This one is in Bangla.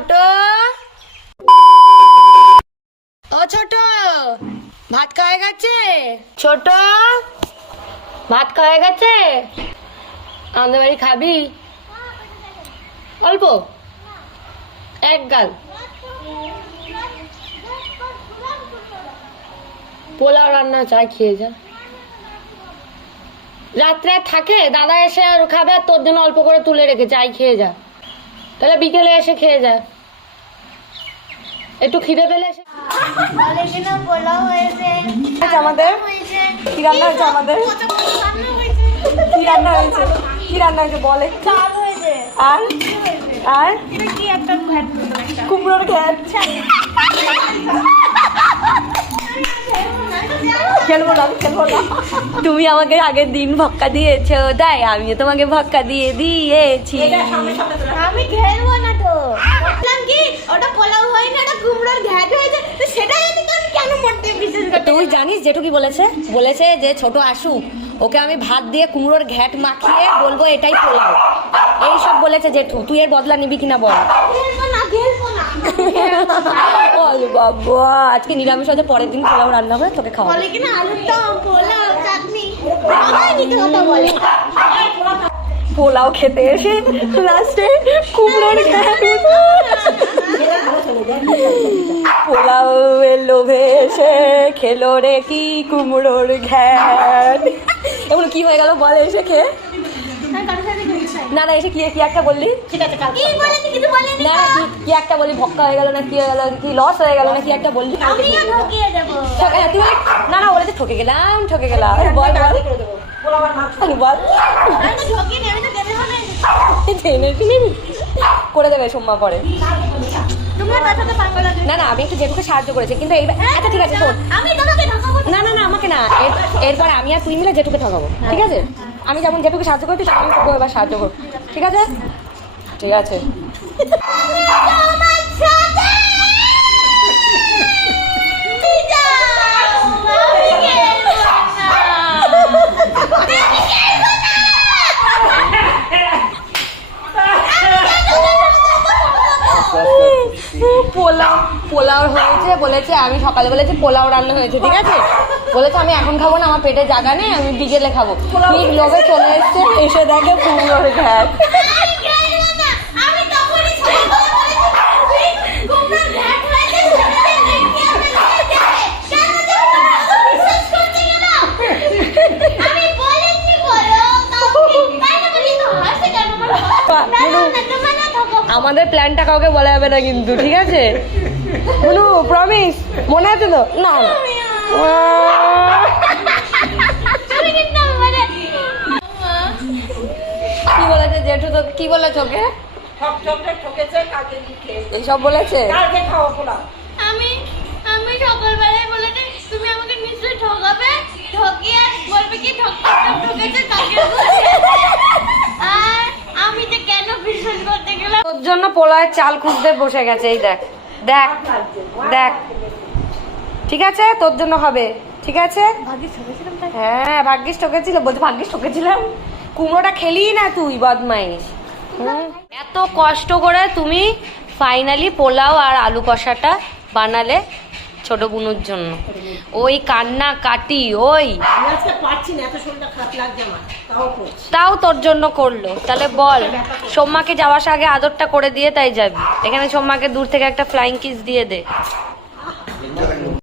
ছোট। ও ছোট, ভাত খাওয়া গেছে? ছোট, ভাত খাওয়া গেছে? আমাদের বাড়ি খাবি? অল্প। এক গাল। পোলাও রান্না, চা খেয়ে যা। রাত্রে থাকে, দাদা এসে আর খাবে, আর তোর জন্য অল্প করে তুলে রেখে চাই, খেয়ে যা। তাহলে বিকেলে এসে খেয়ে যা। একটু খিদে পেলে আমাদের? কি রান্না হয়েছে আমাদের? কি রান্না হয়েছে? কি রান্না হয়েছে বলে? আর? আর? এটা কি একটা ঘ্যাট কুমড়োর ঘ্যাট। খেলব না খেলব না। তুমি আমাকে আগের দিন ভক্কা দিয়েছ। তাই আমিও তোমাকে ভক্কা দিয়ে দিয়েছি। আমি খেলব না তো। বললাম কি ওটা পোলাও হয়নি ওটা কুমড়োর ঘ্যাট হয়েছে তো সেটা যদি আমি কেন মরতে বিশেষ করে তুই জানিস জেঠু কি বলেছে? বলেছে যে ছোট আসুক ওকে আমি ভাত দিয়ে কুমড়োর ঘ্যাট মাখিয়ে বলব এটাই পোলাও। এই সব বলেছে জেঠু তুই এর বদলা নিবি কিনা বল। বল বাবা আজকে নিরামিষ হচ্ছে পরের দিন পোলাও রান্না করে তোকে খাওয়াবো। বলে কিনা আলুর দম পোলাও চাটনি সবাই মিথ্যে কথা বলে। পোলাও খেতে এসে লাস্টে কুমড়োর পোলাও লোভে এসে খেলো রে কি কুমড়োর ঘ্যাট এগুলো কি হয়ে গেল বলে এসে খেয়ে আমি কারোর সাথে খেলতে চাই না। না এসে কি কি একটা বললি? ঠিক আছে কি কিছু না না কি একটা বলি ভক্কা হয়ে গেল না কি হয়ে গেল কি লস হয়ে গেল না কি একটা বললি? আমিও ঠকিয়ে দেবো। ঠকে- হ্যাঁ, তুই বলি, না না বলেছে ঠকে গেলাম ঠকে গেলাম। বল বল। বল আমি তো ঠকিয়ে নেই আমি তো দেবে করে দেবে সোম্মা পরে। না। না আমি একটু জেঠুকে সাহায্য করেছি কিন্তু এইবার আচ্ছা ঠিক আছে না না না আমাকে না। এর- এরপরে আমি আর তুই মিলে জেঠুকে ঠকাবো। ঠিক আছে? আমি যেমন যেটুকু সাহায্য করছি আমি এবার সাহায্য করব ঠিক আছে? ঠিক আছে তোমার সাথে যাও, আমি খেলব না। আমি খেলব না। পোলাও পোলাও হয়েছে বলেছে আমি সকালে বলেছি পোলাও রান্না হয়েছে ঠিক আছে? বলেছে আমি এখন খাব না আমার পেটে জায়গা নেই আমি বিকেলে খাব। লোভে চলে এসছে। এসে দেখে পুরো ঘ্যাট আমি খেলব না। আমি তখনই ছবি করে বলেছি, তুই কুমড়োর ঘ্যাট হয়েছে, সেটাকে দেখিয়ে আমাকে দেবে। কেন দেবে না? আমি বিশ্বাস করতে গেলাম। আমি বলেছি বলো, কাউকে- তাই না বলি তো হাসে কেন আমার কথা? না, না, না, তোমার না ঠকাবো। আমাদের প্ল্যানটা কাউকে বলা যাবে না কিন্তু ঠিক আছে? বলু প্রমিস মনে আছে তো? না। মানে কি বলেছে জেঠু তো? কি বলেছে ওকে? এইসব বলেছে? আমি আমি সকালবেলায় বলেছি তুমি আমাকে নিশ্চয়ই ঠকাবে? ঠকিয়ে বলবে কি ঠক ঠক ঠক ঠকেছে কাকে আর আমি যে কেন বিশ্বাস করতে গেলাম তোর জন্য পোলায় চাল খুঁজতে বসে গেছে এই দেখ। দেখ দেখ। ঠিক আছে? তোর জন্য হবে। ঠিক আছে? হ্যাঁ ভাগ্যিস ঠকেছিল। বলতে ভাগ্যিস ঠকেছিলাম? কুমড়োটা খেলি না তুই বদমাইশ। এত কষ্ট করে তুমি ফাইনালি পোলাও আর আলু কষাটা বানালে। ছোট বুনুর জন্য। ওই কান্না কাটি ওই। তাও তোর জন্য করল। তাহলে বল সোম্মাকে যাওয়ার আগে আদরটা করে দিয়ে তাই যাবি। এখানে সোম্মাকে দূর থেকে একটা ফ্লাইং কিস দিয়ে দে।